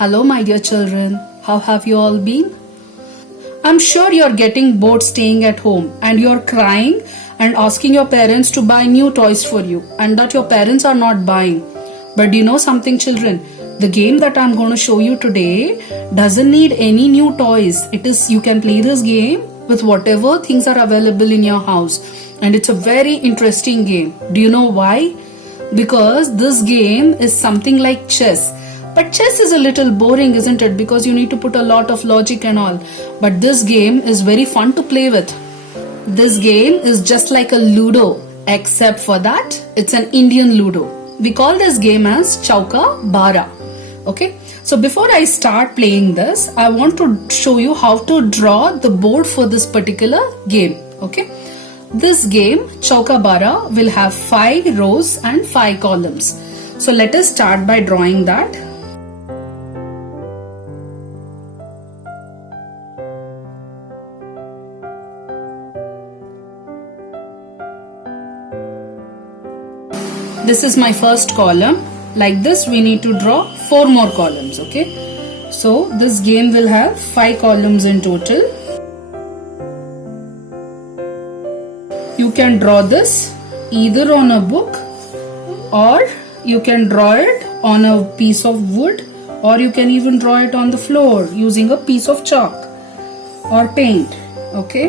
Hello, my dear children. How have you all been? I'm sure you're getting bored staying at home and you're crying and asking your parents to buy new toys for you and that your parents are not buying. But do you know something, children? The game that I'm going to show you today doesn't need any new toys. You can play this game with whatever things are available in your house. And it's a very interesting game. Do you know why? Because this game is something like chess. But chess is a little boring, isn't it? Because you need to put a lot of logic and all. But this game is very fun to play with. This game is just like a Ludo, except for that it's an Indian Ludo. We call this game as Chauka Bara. Okay, so before I start playing this, I want to show you how to draw the board for this particular game. Okay, this game Chauka Bara will have 5 rows and 5 columns. So let us start by drawing that. This is my first column. Like this, we need to draw 4 more columns. Okay, so this game will have 5 columns in total. You can draw this either on a book, or you can draw it on a piece of wood, or you can even draw it on the floor using a piece of chalk or paint. Okay,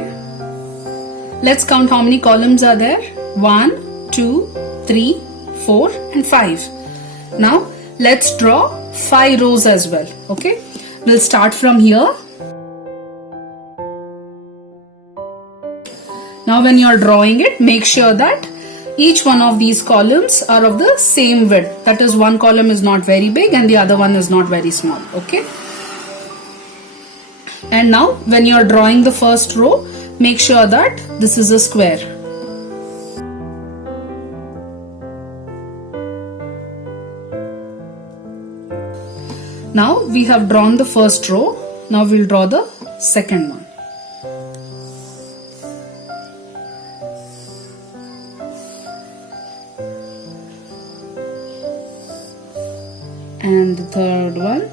let's count how many columns are there. 1, 2, 3, 4 and 5. Now let's draw 5 rows as well. Okay, we'll start from here. Now when you're drawing it, make sure that each one of these columns are of the same width. That is, one column is not very big and the other one is not very small. Okay, and now when you're drawing the first row, make sure that this is a square. Now we have drawn the first row. Now we'll draw the second one. And the third one.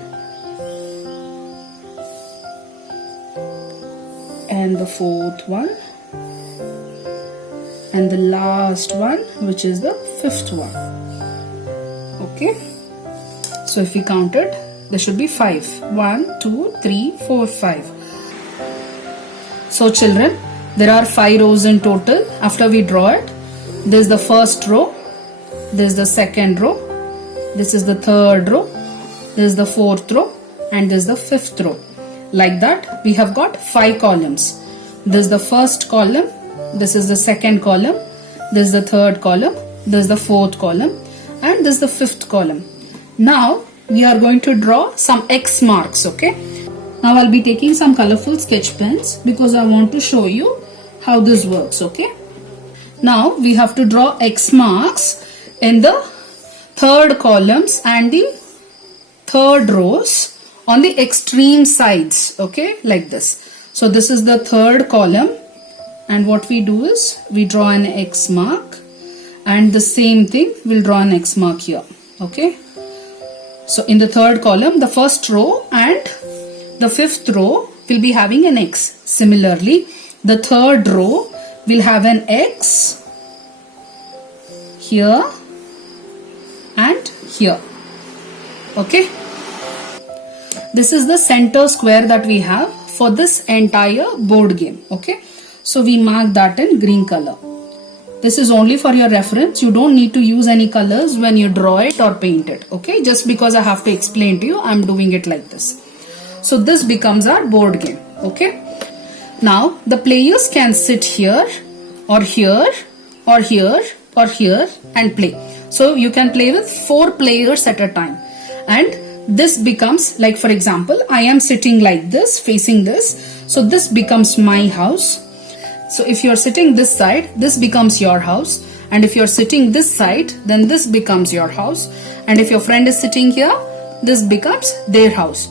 And the fourth one. And the last one, which is the 5th one. Okay. So if we count it, there should be 5. 1, 2, 3, 4, 5. So children, there are 5 rows in total. After we draw it, this is the first row, this is the second row, this is the third row, this is the fourth row, and this is the 5th row. Like that, we have got 5 columns. This is the first column, this is the second column, this is the third column, this is the fourth column, and this is the 5th column. Now we are going to draw some X marks. Okay, now I'll be taking some colorful sketch pens because I want to show you how this works. Okay, now we have to draw X marks in the third columns and the third rows on the extreme sides. Okay, like this. So this is the third column, and what we do is we draw an X mark, and the same thing we'll draw an X mark here. Okay, so in the third column, the first row and the 5th row will be having an X. Similarly, the third row will have an X here and here. Okay, this is the center square that we have for this entire board game. Okay, so we mark that in green color. This is only for your reference. You don't need to use any colors when you draw it or paint it. Okay, just because I have to explain to you, I'm doing it like this. So this becomes our board game. Okay, now the players can sit here or here or here or here and play. So you can play with 4 players at a time, and this becomes, like for example, I am sitting like this facing this, so this becomes my house. So if you're sitting this side, this becomes your house, and if you're sitting this side, then this becomes your house, and if your friend is sitting here, this becomes their house.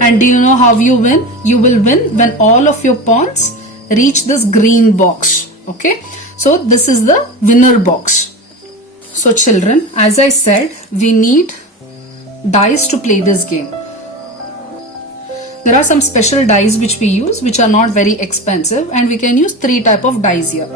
And do you know how you win? You will win when all of your pawns reach this green box. Okay, so this is the winner box. So children, as I said, we need dice to play this game. There are some special dies which we use which are not very expensive, and we can use 3 type of dies here.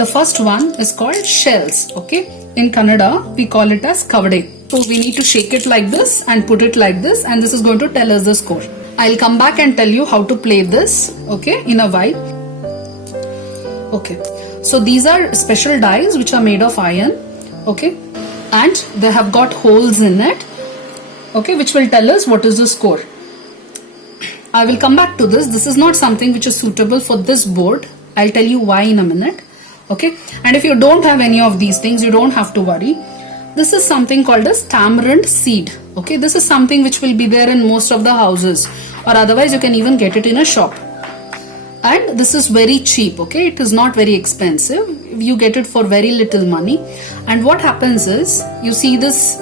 The first one is called shells. Okay, in Kannada we call it as kavade. So we need to shake it like this and put it like this, and this is going to tell us the score. I'll come back and tell you how to play this, okay, in a while. Okay, so these are special dies which are made of iron, okay, and they have got holes in it, okay, which will tell us what is the score. I will come back to this. This is not something which is suitable for this board. I'll tell you why in a minute, okay. And if you don't have any of these things, you don't have to worry. This is something called as tamarind seed, okay. This is something which will be there in most of the houses, or otherwise you can even get it in a shop. And this is very cheap, okay. It is not very expensive. You get it for very little money. And what happens is, you see this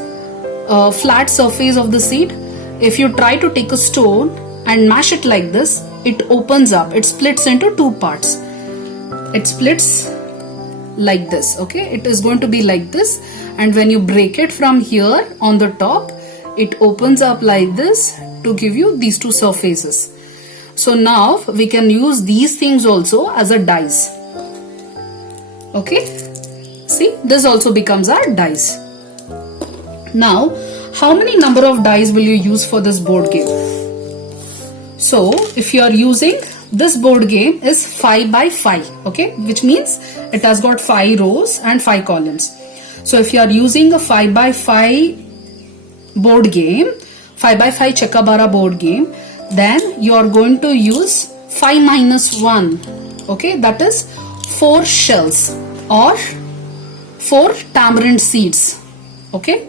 flat surface of the seed. If you try to take a stone and mash it like this, it opens up. It splits into 2 parts. It splits like this, okay. It is going to be like this, and when you break it from here on the top, it opens up like this to give you these 2 surfaces. So now we can use these things also as a dies, okay. See, this also becomes our dies. Now, how many number of dies will you use for this board game? So if you are using, this board game is 5 by 5, okay, which means it has got 5 rows and 5 columns. So if you are using a 5 by 5 board game, 5 by 5 Chekabara board game, then you are going to use 5 minus 1, okay, that is 4 shells or 4 tamarind seeds, okay.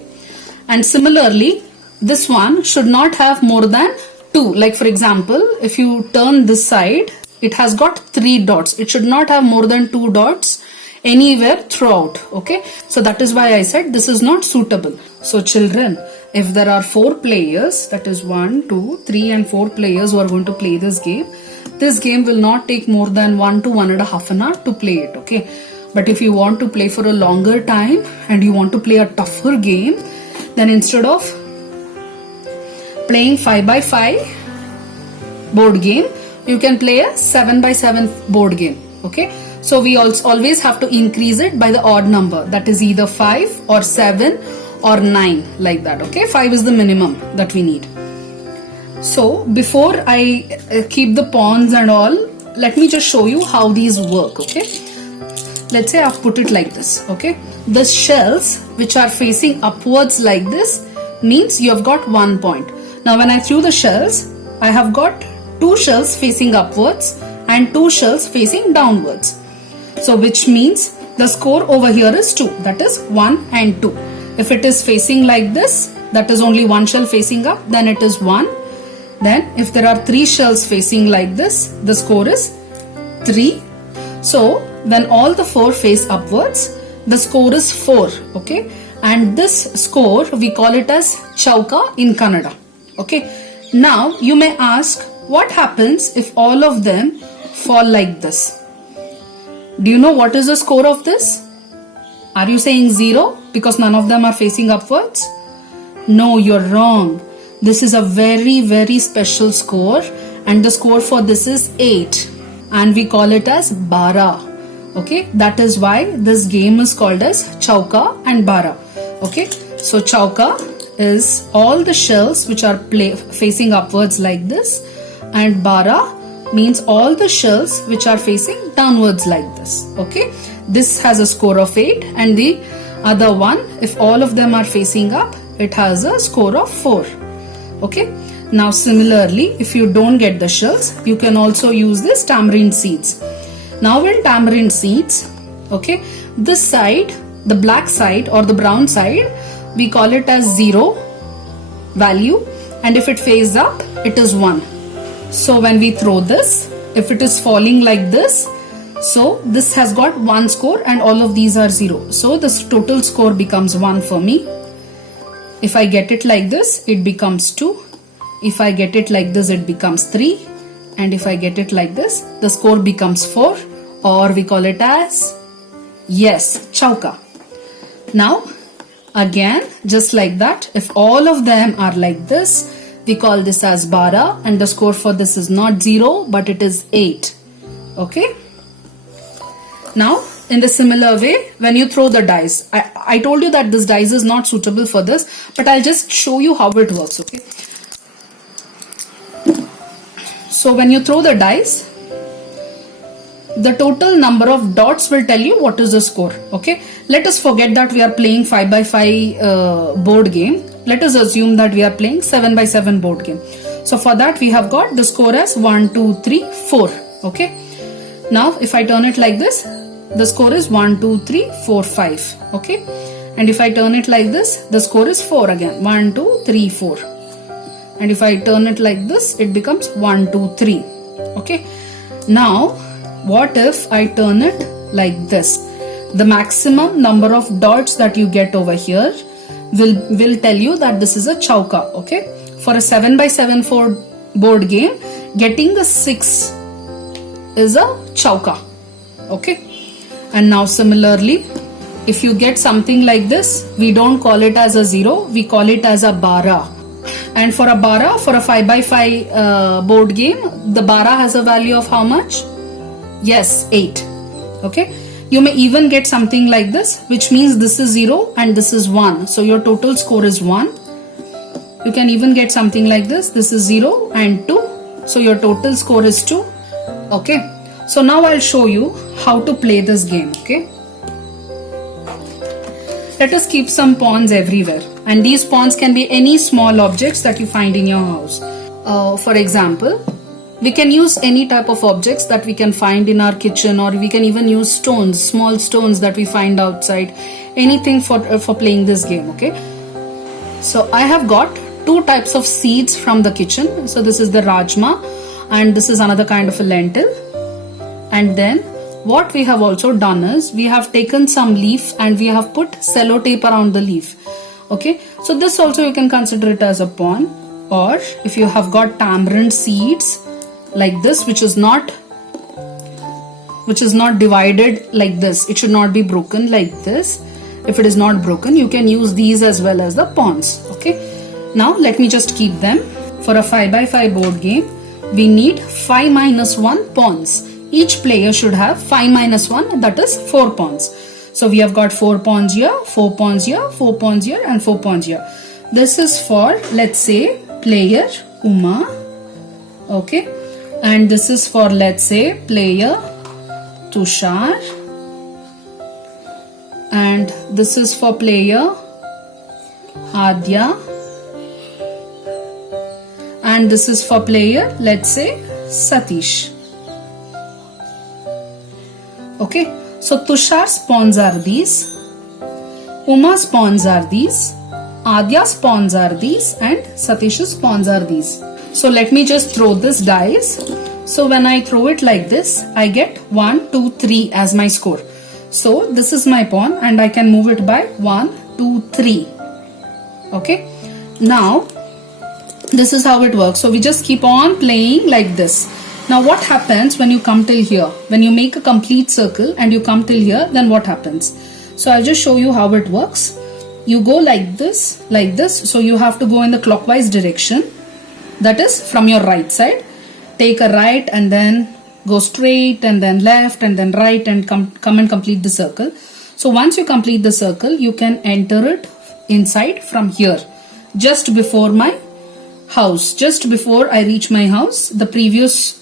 And similarly, this one should not have more than 2. Like for example, if you turn this side, it has got 3 dots. It should not have more than 2 dots anywhere throughout, okay. So that is why I said this is not suitable. So children, if there are 4 players, that is 1, 2, 3 and 4 players who are going to play this game will not take more than 1 to 1.5 an hour to play it, okay. But if you want to play for a longer time and you want to play a tougher game, then instead of playing 5 by 5 board game, you can play a 7 by 7 board game, okay. So we also always have to increase it by the odd number, that is either 5 or 7 or 9, like that, okay. 5 is the minimum that we need. So before I keep the pawns and all, let me just show you how these work, okay. Let's say I've put it like this, okay. The shells which are facing upwards like this means you have got 1 point. Now when I threw the shells, I have got 2 shells facing upwards and 2 shells facing downwards. So which means the score over here is 2, that is 1 and 2. If it is facing like this, that is only 1 shell facing up, then it is 1. Then if there are 3 shells facing like this, the score is 3. So when all the 4 face upwards, the score is 4, okay. And this score we call it as chauka in Kannada, okay. Now you may ask, what happens if all of them fall like this? Do you know what is the score of this? Are you saying 0 because none of them are facing upwards? No, you're wrong. This is a very, very special score, and the score for this is 8, and we call it as bara, okay. That is why this game is called as chauka and bara, okay. So chauka is all the shells which are facing upwards like this, and bara means all the shells which are facing downwards like this, okay. This has a score of 8, and the other one, if all of them are facing up, it has a score of 4, okay. Now similarly, if you don't get the shells, you can also use this tamarind seeds. Now in tamarind seeds, okay, this side, the black side or the brown side, we call it as 0 value, and if it faces up, it is 1. So when we throw this, if it is falling like this, so this has got 1 score and all of these are 0. So this total score becomes 1 for me. If I get it like this, it becomes 2. If I get it like this, it becomes 3. And if I get it like this, the score becomes 4, or we call it as, yes, chauka. Now again, just like that, if all of them are like this, We call this as 12, and the score for this is not 0 but it is 8. Okay. Now in the similar way, when you throw the dice, I told you that this dice is not suitable for this, but I'll just show you how it works. Okay. So when you throw the dice, the total number of dots will tell you what is the score. Okay. Let us forget that we are playing 5x5 board game. Let us assume that we are playing 7x7 board game. So for that we have got the score as 1, 2, 3, 4. Okay. Now if I turn it like this, the score is 1, 2, 3, 4, 5. Okay. And if I turn it like this, the score is 4 again. 1, 2, 3, 4. And if I turn it like this, it becomes 1, 2, 3. Okay. Now, what if I turn it like this? The maximum number of dots that you get over here will tell you that this is a chauka. Okay. For a 7x7 board game, getting a 6 is a chauka. Okay. And now similarly, if you get something like this, we don't call it as a 0, we call it as a 12. And for a 12, for a 5x5 board game, the 12 has a value of how much? Yes, 8. Okay. You may even get something like this, which means this is 0 and this is 1. So your total score is 1. You can even get something like this. This is 0 and 2. So your total score is 2. Okay. So now I'll show you how to play this game. Okay. Let us keep some pawns everywhere. And these pawns can be any small objects that you find in your house. For example, we can use any type of objects that we can find in our kitchen, or we can even use stones, small stones that we find outside. Anything for playing this game. Okay. So I have got 2 types of seeds from the kitchen. So this is the rajma and this is another kind of a lentil. And then what we have also done is we have taken some leaf and we have put sellotape around the leaf. Okay. So this also you can consider it as a pawn. Or if you have got tamarind seeds like this, which is not divided like this, it should not be broken like this. If it is not broken, you can use these as well as the pawns. Okay. Now let me just keep them. For a 5x5 board game, we need 5 minus 1 pawns. Each player should have 5 minus 1, that is 4 pawns. So we have got 4 pawns here, 4 pawns here, 4 pawns here and 4 pawns here. This is for, let's say, player Uma. Okay. And this is for, let's say, player Tushar. And this is for player Adya. And this is for player, let's say, Satish. Okay, so Tushar's pawns are these, Uma's pawns are these, Adya's pawns are these, and Satish's pawns are these. So let me just throw this dice. So when I throw it like this, I get 1, 2, 3 as my score. So this is my pawn and I can move it by 1, 2, 3. Okay, now this is how it works. So we just keep on playing like this. Now what happens when you come till here? When you make a complete circle and you come till here, then what happens? So I'll just show you how it works. You go like this, like this. So you have to go in the clockwise direction. That is from your right side. Take a right and then go straight and then left and then right and come and complete the circle. So once you complete the circle, you can enter it inside from here. Just before my house. Just before I reach my house, the previous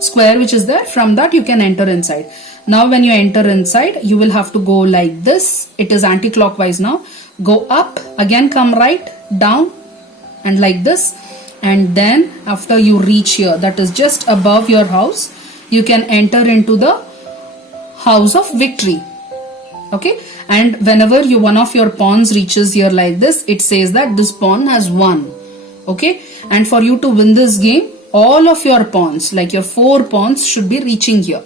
square which is there, from that you can enter inside. Now when you enter inside, you will have to go like this. It is anti-clockwise now. Go up, again come right, down and like this. And then after you reach here, that is just above your house, you can enter into the house of victory. Okay. And whenever one of your pawns reaches here like this, it says that this pawn has won. Okay. And for you to win this game, all of your pawns, like your 4 pawns, should be reaching here.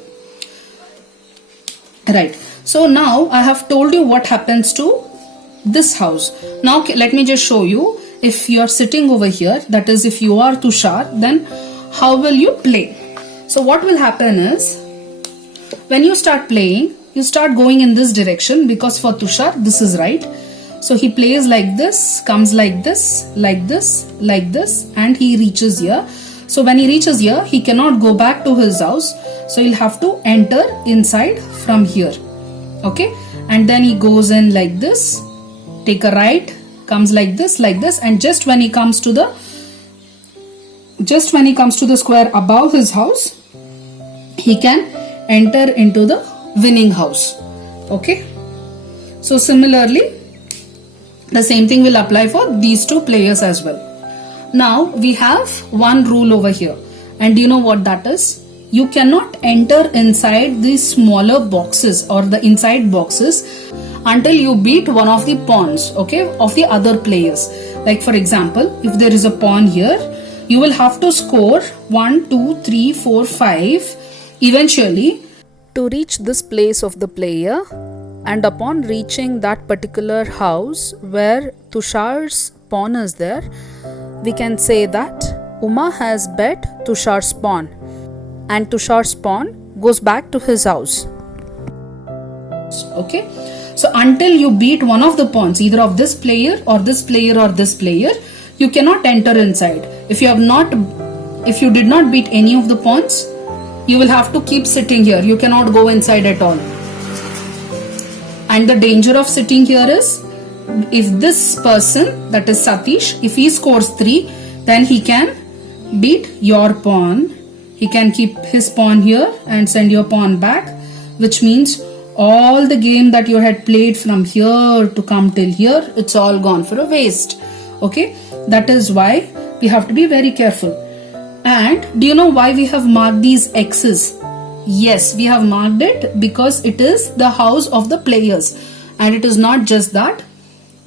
Right. So now I have told you what happens to this house. Now let me just show you. If you are sitting over here, that is if you are Tushar, then how will you play? So what will happen is, when you start playing, you start going in this direction because for Tushar, this is right. So he plays like this, comes like this, like this, like this, and he reaches here. So when he reaches here, he cannot go back to his house. So he'll have to enter inside from here. Okay, and then he goes in like this, take a right, comes like this, and just when he comes to the square above his house, he can enter into the winning house. Okay, so similarly the same thing will apply for these two players as well. Now we have one rule over here, and do you know what that is? You cannot enter inside these smaller boxes or the inside boxes until you beat one of the pawns, okay, of the other players. Like for example, if there is a pawn here, you will have to score 1, 2, 3, 4, 5 eventually to reach this place of the player, and upon reaching that particular house where Tushar's pawn is there, we can say that Uma has bet Tushar's pawn, and Tushar's pawn goes back to his house. Okay, so until you beat one of the pawns, either of this player or this player or this player, you cannot enter inside. If you did not beat any of the pawns, you will have to keep sitting here. You cannot go inside at all. And the danger of sitting here is, if this person, that is Satish, if he scores 3, then he can beat your pawn. He can keep his pawn here and send your pawn back, which means all the game that you had played from here to come till here, it's all gone for a waste. Okay, that is why we have to be very careful. And do you know why we have marked these X's? Yes, we have marked it because it is the house of the players, and it is not just that.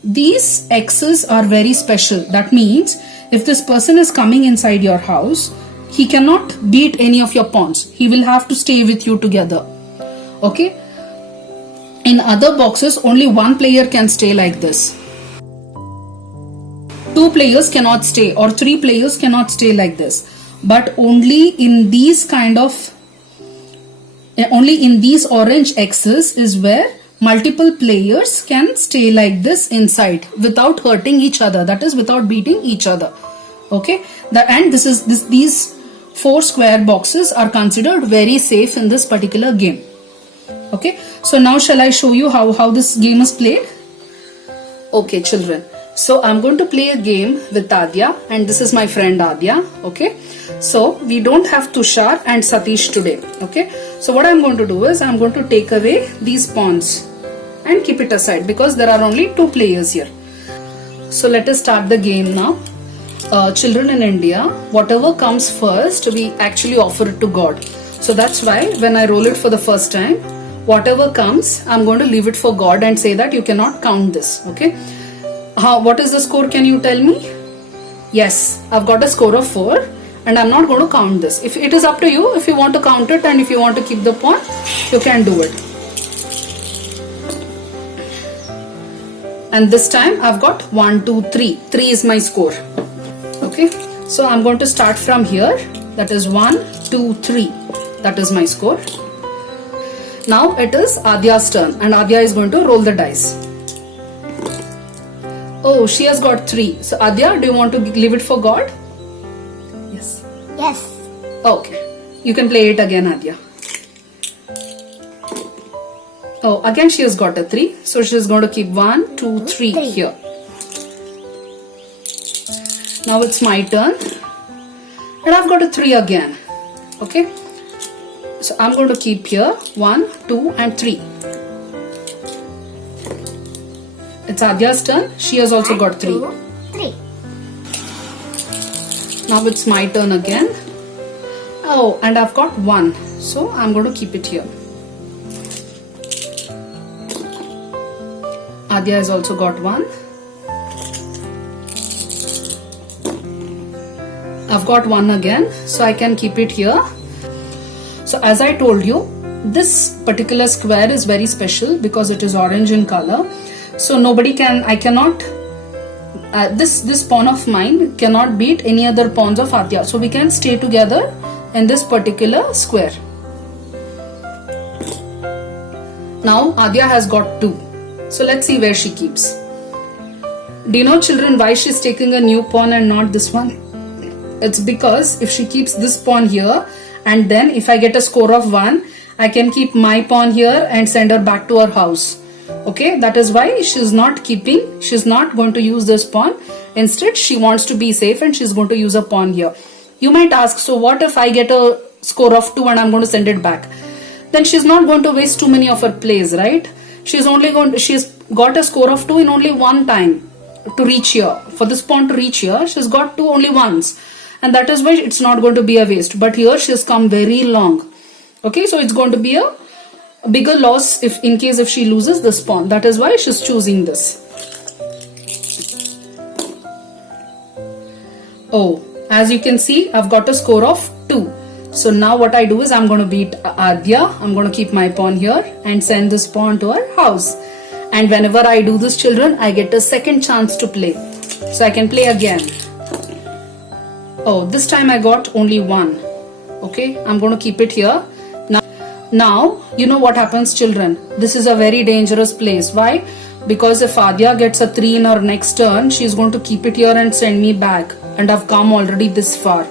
These X's are very special. That means if this person is coming inside your house, he cannot beat any of your pawns. He will have to stay with you together. Okay, in other boxes only one player can stay like this. 2 players cannot stay, or 3 players cannot stay like this. But only in these orange X's is where multiple players can stay like this inside without hurting each other, that is without beating each other. Okay, these 4 square boxes are considered very safe in this particular game. Okay, so now shall I show you how this game is played? Okay children, so I'm going to play a game with Adya, and this is my friend Adya. Okay, so we don't have Tushar and Satish today. Okay, so what I'm going to do is I'm going to take away these pawns and keep it aside because there are only 2 players here. So let us start the game now. Children in India, whatever comes first, we actually offer it to God. So that's why when I roll it for the first time, whatever comes, I'm going to leave it for God and say that you cannot count this. Okay, what is the score? Can you tell me? Yes, I've got a score of 4 and I'm not going to count this. If it is up to you, if you want to count it and if you want to keep the pawn, you can do it. And this time I've got 1, 2, 3. 3 is my score. Okay, so I'm going to start from here. That is 1, 2, 3. That is my score. Now it is Adya's turn, and Adya is going to roll the dice. Oh, she has got 3. So Adya, do you want to leave it for God? Yes. Yes. Okay. You can play it again, Adya. Oh, again she has got a 3. So she is going to keep 1, 2, 3 here. Now it's my turn. And I've got a 3 again. Okay. So I'm going to keep here 1, 2 and 3. It's Adya's turn. She has also got 3. 2, 3. Now it's my turn again. Oh, and I've got 1. So I'm going to keep it here. Adya has also got 1. I've got 1 again. So I can keep it here. So as I told you, this particular square is very special because it is orange in color. So this pawn of mine cannot beat any other pawns of Adya. So we can stay together in this particular square. Now Adya has got 2. So let's see where she keeps. Do you know, children, why she's taking a new pawn and not this one? It's because if she keeps this pawn here, and then if I get a score of 1, I can keep my pawn here and send her back to her house. Okay, that is why she's not going to use this pawn. Instead, she wants to be safe and she's going to use a pawn here. You might ask, so what if I get a score of 2 and I'm going to send it back? Then she's not going to waste too many of her plays, right? She's got a score of 2 in only one time to reach here. For this pawn to reach here, she's got 2 only once. And that is why it's not going to be a waste. But here she's come very long. Okay, so it's going to be a bigger loss in case if she loses this pawn. That is why she's choosing this. Oh, as you can see, I've got a score of 2. So now what I do is I'm going to beat Adya. I'm going to keep my pawn here and send this pawn to her house. And whenever I do this, children, I get a second chance to play. So I can play again. Oh, this time I got only 1. Okay, I'm going to keep it here. Now, you know what happens, children? This is a very dangerous place. Why? Because if Adya gets a 3 in her next turn, she's going to keep it here and send me back. And I've come already this far.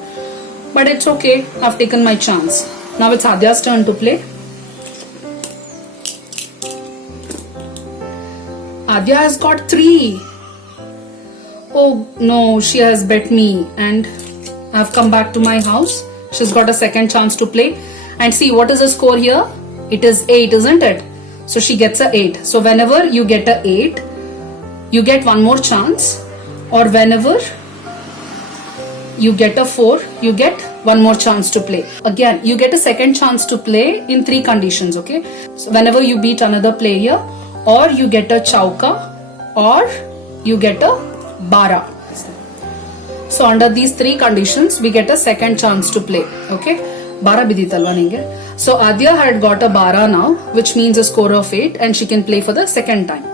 But it's okay. I've taken my chance. Now it's Adya's turn to play. Adya has got 3. Oh no, she has bet me. And I've come back to my house. She's got a second chance to play. And see, what is the score here? It is 8, isn't it? So she gets a 8. So whenever you get a 8, you get one more chance. Or whenever you get a 4, you get one more chance to play. Again, you get a second chance to play in 3 conditions, okay? So whenever you beat another player, or you get a chauka, or you get a bara. So under these 3 conditions, we get a second chance to play, okay? Bara biditalva ninge. So Adya had got a bara now, which means a score of 8, and she can play for the second time.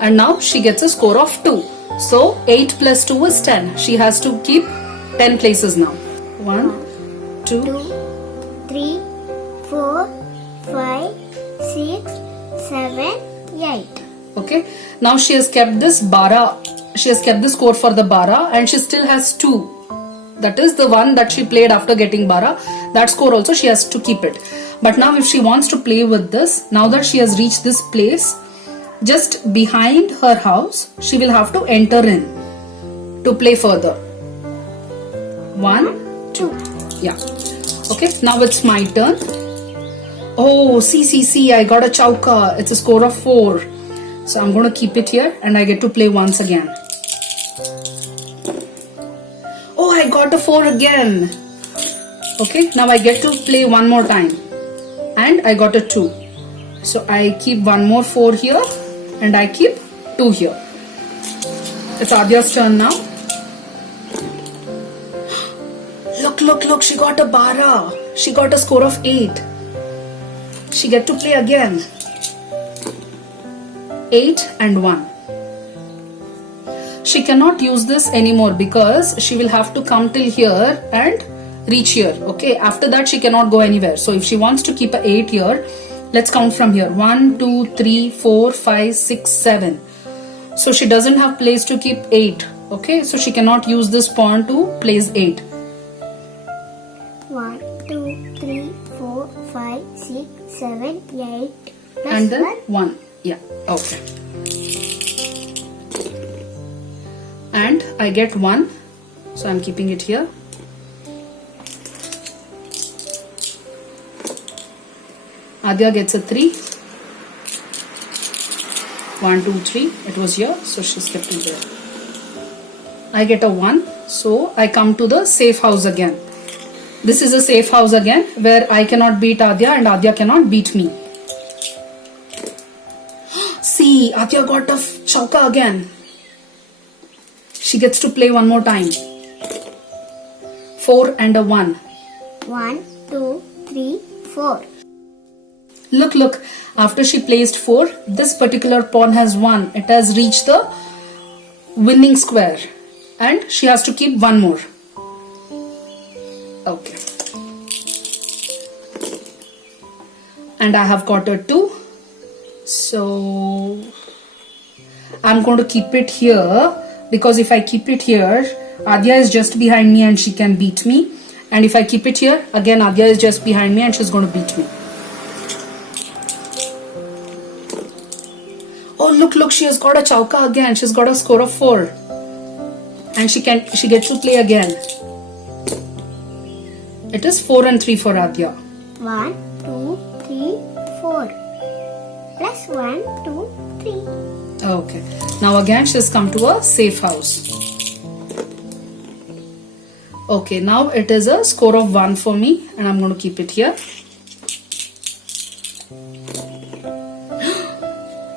And now she gets a score of 2. So 8 plus 2 is 10. She has to keep 10 places now. 1, 2, 3, 4, 5, 6, 7, 8. Okay. Now she has kept this bara. She has kept the score for the bara, and she still has 2. That is the one that she played after getting bara. That score also she has to keep it. But now if she wants to play with this, now that she has reached this place, just behind her house, she will have to enter in to play further. 1, 2. Yeah. Okay. Now it's my turn. Oh, see, I got a chauka. It's a score of 4. So I'm going to keep it here and I get to play once again. Oh, I got a 4 again. Okay, now I get to play one more time. And I got a 2. So I keep one more 4 here and I keep 2 here. It's Adya's turn now. Look, she got a bara. She got a score of 8. She get to play again. 8 and 1. She cannot use this anymore because she will have to come till here and reach here. Okay, after that she cannot go anywhere. So if she wants to keep a 8 here, let's count from here. 1, 2, 3, 4, 5, 6, 7. So she doesn't have place to keep 8. Okay, so she cannot use this pawn to place 8. 1, 2, 3, 4, 5, 6, 7, 8. And then 1. Yeah, okay. And I get 1. So I'm keeping it here. Adya gets a 3. 1, 2, 3. It was here, so she's kept it there. I get a 1. So I come to the safe house again. This is a safe house again where I cannot beat Adya and Adya cannot beat me. See, Adya got a chauka again. She gets to play one more time. 4 and a 1. 1, 2, 3, 4. Look. After she placed 4, this particular pawn has won. It has reached the winning square. And she has to keep one more. Okay. And I have got a 2. So I'm going to keep it here, because if I keep it here, Adya is just behind me and she can beat me. And if I keep it here, again Adya is just behind me and she's going to beat me. Oh, look, she has got a chauka again. She's got a score of 4. And she gets to play again. It is 4 and 3 for Adya. 1, 2, 3, 4. Plus 1, 2, 3. Okay. Now again she's come to a safe house. Okay, now it is a score of 1 for me and I'm going to keep it here.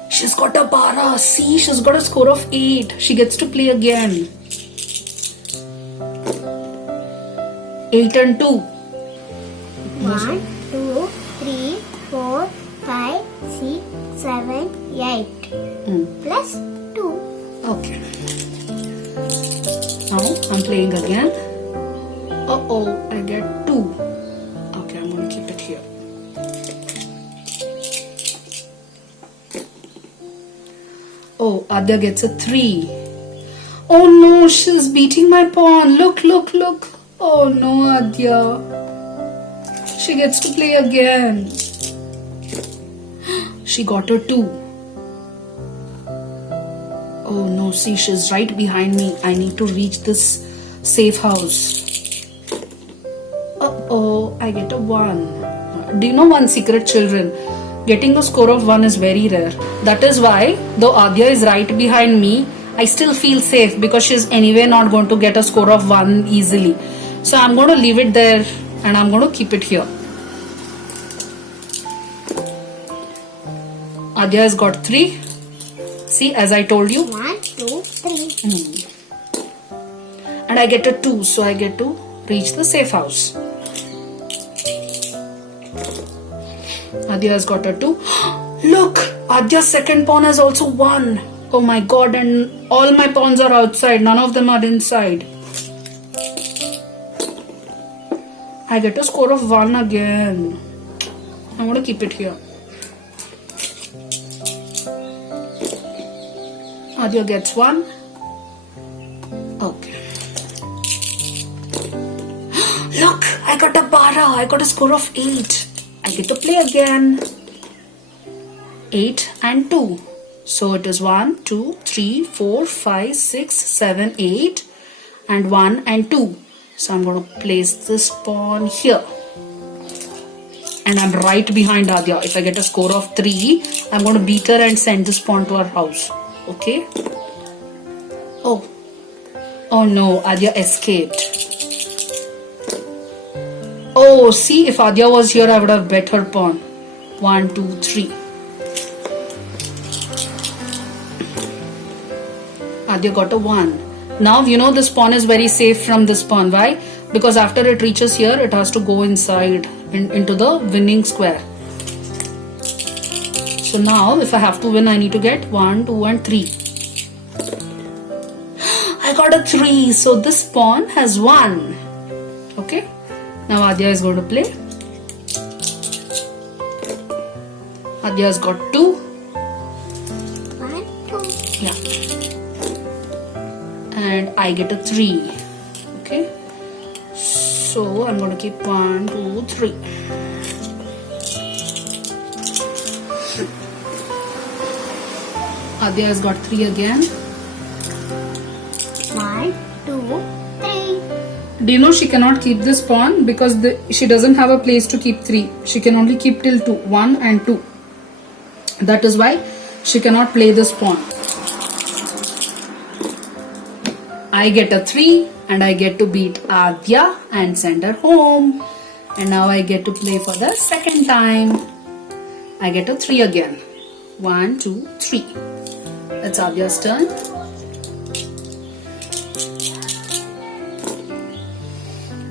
She's got a bara. See, she's got a score of 8. She gets to play again. 8 and 2. 1, 2, 3, 4, 5, 6, 7, 8. Plus 2. Okay. Now I'm playing again. Uh-oh, I get 2. Okay, I'm going to keep it here. Oh, Adya gets a 3. Oh no, she's beating my pawn. Look. Oh no, Adya. She gets to play again. She got a 2. Oh no, see, she's right behind me. I need to reach this safe house. Uh-oh, I get a 1. Do you know one secret, children? Getting a score of 1 is very rare. That is why, though Adya is right behind me, I still feel safe because she's anyway not going to get a score of 1 easily. So I'm going to leave it there and I'm going to keep it here. Adya has got 3. See, as I told you. 1, 2, 3. And I get a 2, so I get to reach the safe house. Adya has got a 2. Look! Adya's second pawn has also 1. Oh my god, and all my pawns are outside. None of them are inside. I get a score of 1 again. I'm going to keep it here. Adya gets 1. Okay. Look! I got a bara. I got a score of 8. I get to play again. 8 and 2. So it is 1, 2, 3, 4, 5, 6, 7, 8 and 1 and 2. So I'm going to place this pawn here. And I'm right behind Adya. If I get a score of 3, I'm going to beat her and send this pawn to her house. Okay? Oh no, Adya escaped. Oh, see, if Adya was here, I would have bet her pawn. 1, 2, 3. Adya got a 1. Now, you know this pawn is very safe from this pawn. Why? Because after it reaches here, it has to go inside into the winning square. So now, if I have to win, I need to get 1, 2 and 3. I got a 3. So this pawn has 1. Okay? Now Adya is going to play. Adya has got 2. 1, 2. Yeah. And I get a 3. Okay. So I'm going to keep 1, 2, 3. Adya has got 3 again. 1, 2, 3. Do you know she cannot keep this pawn because she doesn't have a place to keep 3. She can only keep till 2. 1 and 2. That is why she cannot play this pawn. I get a 3 and I get to beat Adya and send her home. And now I get to play for the second time. I get a 3 again. 1, 2, 3. That's Adya's turn.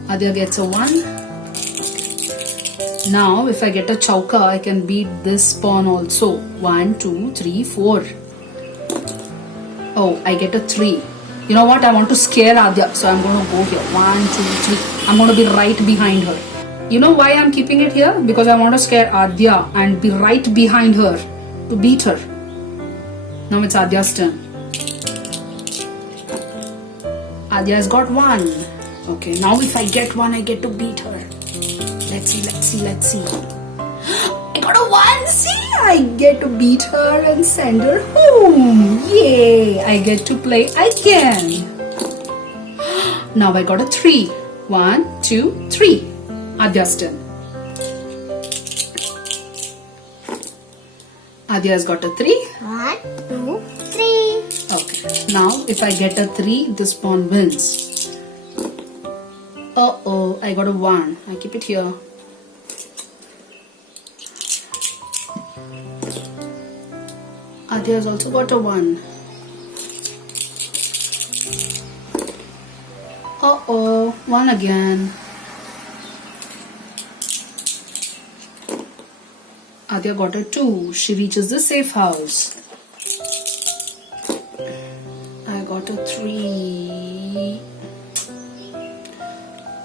Adya gets a 1. Now if I get a chauka, I can beat this pawn also. 1, 2, 3, 4. Oh, I get a 3. You know what? I want to scare Adya. So I'm going to go here. 1, 2, 3. I'm going to be right behind her. You know why I'm keeping it here? Because I want to scare Adya and be right behind her. to beat her. Now it's Adya's turn. Adya has got 1. Okay, now if I get 1, I get to beat her. Let's see. I got a 1. See, I get to beat her and send her home. Yay! I get to play again. Now I got a 3. 1, 2, 3. Adya's turn. Adya has got a 3. 1, 2, 3. Okay. Now if I get a 3, this pawn wins. Uh-oh, I got a 1. I keep it here. Adya has also got a 1. Uh-oh, 1 again. Adya got a 2. She reaches the safe house. I got a 3.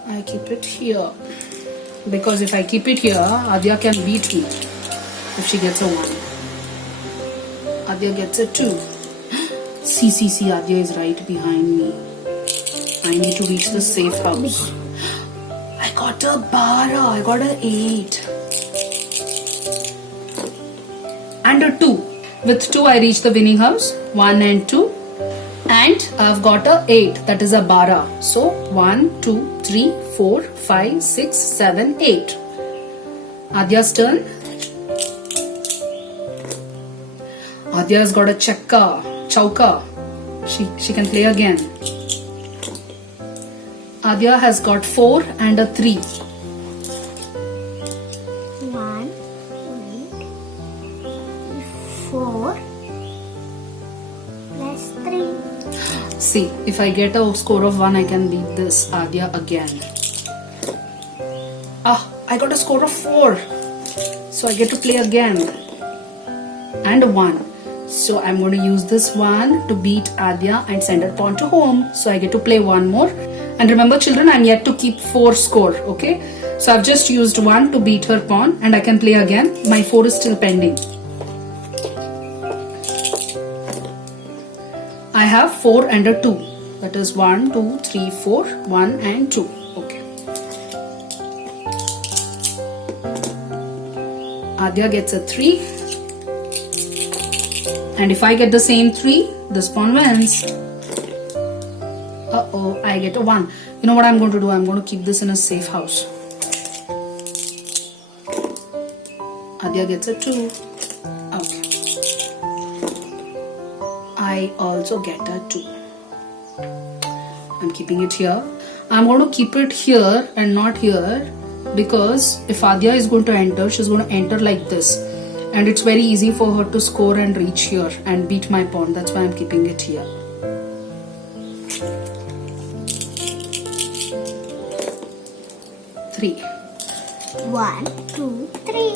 I keep it here. Because if I keep it here, Adya can beat me if she gets a 1. Adya gets a 2. See, Adya is right behind me. I need to reach the safe house. I got a 12. I got a 8. And a 2. With 2, I reach the winning house. 1 and 2. And I've got a 8. That is a 12. So 1, 2, 3, 4, 5, 6, 7, 8. Adya's turn. Adya's got a chauka. She can play again. Adya has got 4 and a 3. 1, 4 plus 3. See, if I get a score of 1, I can beat this Adya again. I got a score of 4. So I get to play again. And a 1. So I'm going to use this 1 to beat Adya and send her pawn to home. So I get to play 1 more. And remember children, I'm yet to keep 4 score. Okay. So I've just used 1 to beat her pawn and I can play again. My 4 is still pending. I have 4 and a 2. That is 1, 2, 3, 4, 1 and 2. Okay. Adya gets a 3. And if I get the same 3, this pawn wins. Uh-oh, I get a 1. You know what I'm going to do? I'm going to keep this in a safe house. Adya gets a 2. Okay. I also get a 2. I'm keeping it here. I'm going to keep it here and not here because if Adya is going to enter, she's going to enter like this. And it's very easy for her to score and reach here and beat my pawn. That's why I'm keeping it here. Three. 1, 2, 3.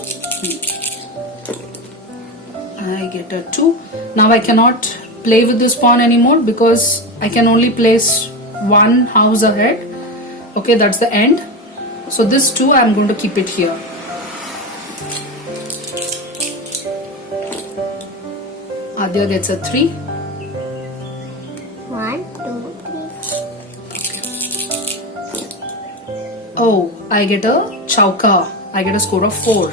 I get a 2. Now I cannot play with this pawn anymore because I can only place 1 house ahead. Okay, that's the end. So this 2, I'm going to keep it here. Adya gets a 3. 1, 2, 3. Oh, I get a chauka. I get a score of 4.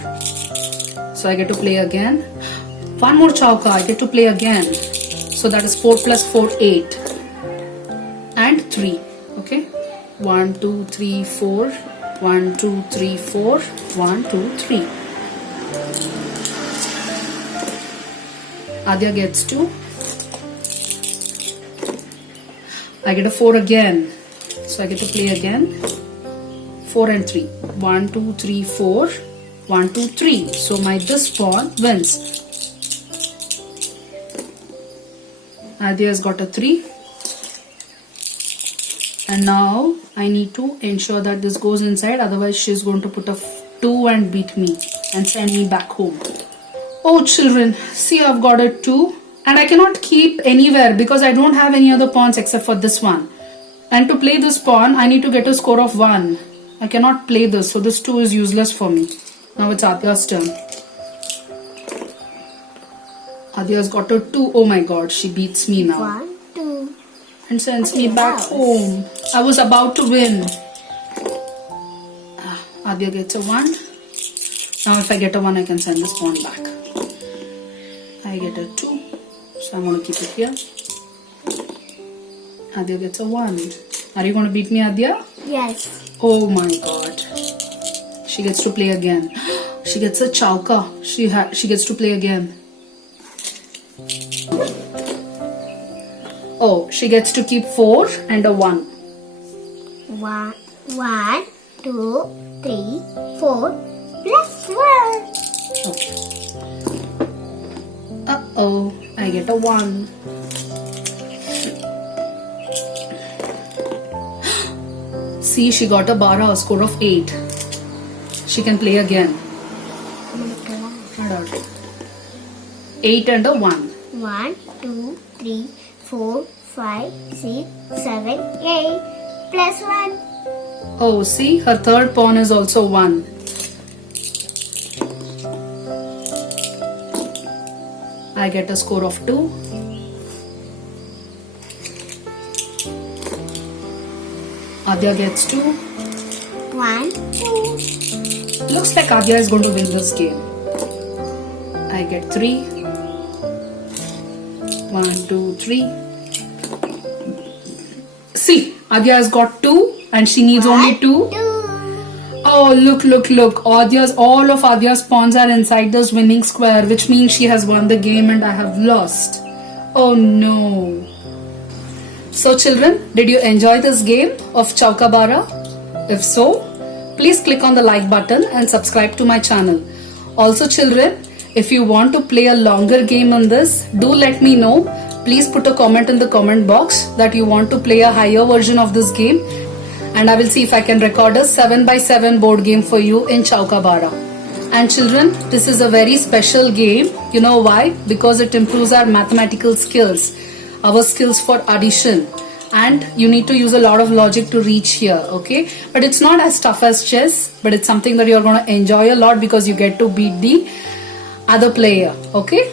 So I get to play again. 1 more chauka. I get to play again. So that is 4 plus 4, 8. And 3. Okay. 1, 2, 3, 4. 1, 2, 3, 4. 1, 2, 3. Adya gets 2. I get a 4 again. So I get to play again. 4 and 3. 1, 2, 3, 4. 1, 2, 3. So my this pawn wins. Adya has got a 3. And now I need to ensure that this goes inside. Otherwise she's going to put a 2 and beat me and send me back home. Oh children, see I've got a 2 and I cannot keep anywhere because I don't have any other pawns except for this one. And to play this pawn, I need to get a score of 1. I cannot play this, so this 2 is useless for me. Now it's Adya's turn. Adya's got a 2. Oh my god, she beats me now. 1, 2. And sends me back home. I was about to win. Adya gets a 1. Now if I get a 1, I can send this pawn back. I get a 2. So I'm going to keep it here. Adya gets a 1. Are you going to beat me, Adya? Yes. Oh my god. She gets to play again. She gets a chauka. She gets to play again. Oh, she gets to keep 4 and a 1. 1, 2, 3, 4 plus 1. Okay. Uh-oh, I get a 1. See, she got a bara, a score of 8. She can play again. 8 and a 1. 1, 2, 3, 4, 5, 6, 7, 8 plus 1. Oh, see, her third pawn is also 1. I get a score of 2. Adya gets 2. 1, 2. Looks like Adya is going to win this game. I get 3. 1, 2, 3. See, Adya has got 2 and she needs only 2. 2. Oh, look. All of Adya's pawns are inside this winning square, which means she has won the game and I have lost. Oh no. So children, did you enjoy this game of Chauka Bara? If so, please click on the like button and subscribe to my channel. Also children, if you want to play a longer game on this, do let me know. Please put a comment in the comment box that you want to play a higher version of this game, and I will see if I can record a 7x7 board game for you in Chauka Bara. And children, this is a very special game. You know why? Because it improves our mathematical skills, our skills for addition, and you need to use a lot of logic to reach here, okay? But it's not as tough as chess, but it's something that you're going to enjoy a lot because you get to beat the other player, okay?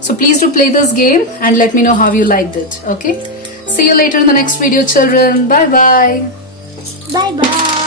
So please do play this game and let me know how you liked it, okay? See you later in the next video, children. Bye bye. Bye bye.